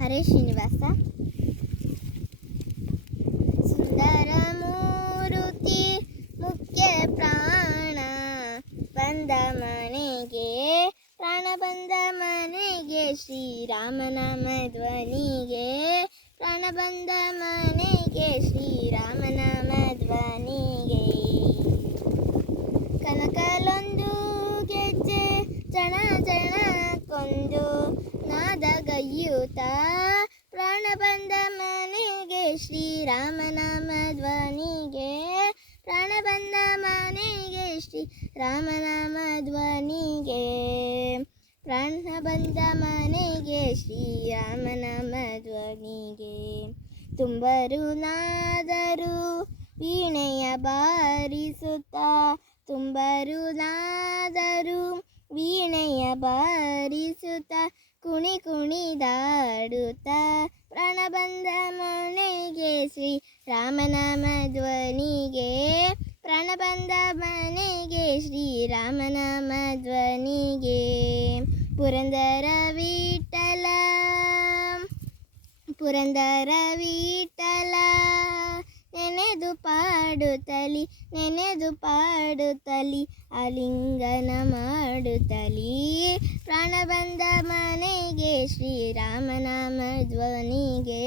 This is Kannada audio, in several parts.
ಹರೇ ಶ್ರೀನಿವಾಸ. ಸುಂದರ ಮೂರುತಿ ಮುಖ್ಯ ಪ್ರಾಣ ಬಂದ ಮನೆಗೆ, ಪ್ರಾಣ ಬಂದ ಮನೆಗೆ, ಶ್ರೀರಾಮನಾಮ ಧ್ವನಿಗೆ, ಪ್ರಾಣ ಬಂದ ಮನೆಗೆ, ಶ್ರೀರಾಮನಾಮ ಧ್ವನಿಗೆ. ಕನಕಲೊಂದು ಗೆಜ್ಜೆ ಜಣ ಜಣ ಕೊಂದು ನಾದಗೈಯುತ್ತ, ಪ್ರಾಣ ಬಂದ ಮನೆಗೆ, ಶ್ರೀರಾಮನಾಮ ಧ್ವನಿಗೆ, ಪ್ರಾಣ ಬಂದ ಮನೆಗೆ, ಶ್ರೀರಾಮನಾಮ ಧ್ವನಿಗೆ, ಪ್ರಾಣ ಬಂದ ಮನೆಗೆ, ಶ್ರೀರಾಮನಾಮ ಧ್ವನಿಗೆ. ತುಂಬರು ನಾದರು ವೀಣೆಯ ಬಾರಿಸುತ್ತ, ತುಂಬರು ನಾದರು ವೀಣೆಯ ಬಾರಿಸುತ್ತ, ಕುಣಿ ಕುಣಿದಾಡುತ್ತ, ಪ್ರಾಣ ಬಂದ ಮನೆಗೆ, ಶ್ರೀರಾಮನಾಮ ಧ್ವನಿಗೆ, ಪ್ರಾಣ ಬಂದ ಮನೆಗೆ, ಶ್ರೀರಾಮನಾಮ ಧ್ವನಿಗೆ. ಪುರಂದರ ವಿಠಲ ಪುರಂದರ ವಿಠಲ ನೆನೆದು ಪಾಡುತ್ತಲಿ, ನೆನೆದು ಪಾಡುತ್ತಲಿ, ಆಲಿಂಗನ ಮಾಡುತ್ತಲಿ, ಪ್ರಾಣ ಬಂದ ಮನೆಗೆ, ಶ್ರೀರಾಮನಾಮ ಧ್ವನಿಗೆ,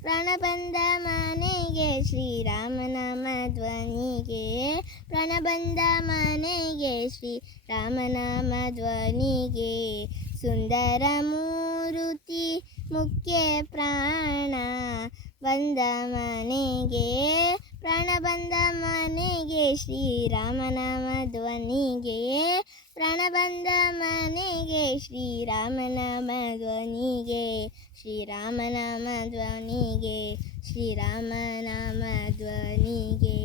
ಪ್ರಾಣ ಬಂದ ಮನೆಗೆ, ಶ್ರೀರಾಮನಾಮ ಧ್ವನಿಗೆ, ಪ್ರಾಣ ಬಂದ ಮನೆಗೆ, ಶ್ರೀರಾಮನಾಮ ಧ್ವನಿಗೆ. ಸುಂದರ ಮೂರುತಿ ಮುಖ್ಯ ಪ್ರಾಣ ಬಂದ ಮನೆಗೆ, ಪ್ರಾಣ ಬಂದ ಮನೆಗೆ, ಶ್ರೀರಾಮನಾಮ ಧ್ವನಿಗೆ, ಪ್ರಾಣ ಬಂದ ಮನೆಗೆ, ಶ್ರೀರಾಮನಾಮ ಧ್ವನಿಗೆ, ಶ್ರೀರಾಮನಾಮ ಧ್ವನಿಗೆ, ಶ್ರೀರಾಮನಾಮ ಧ್ವನಿಗೆ.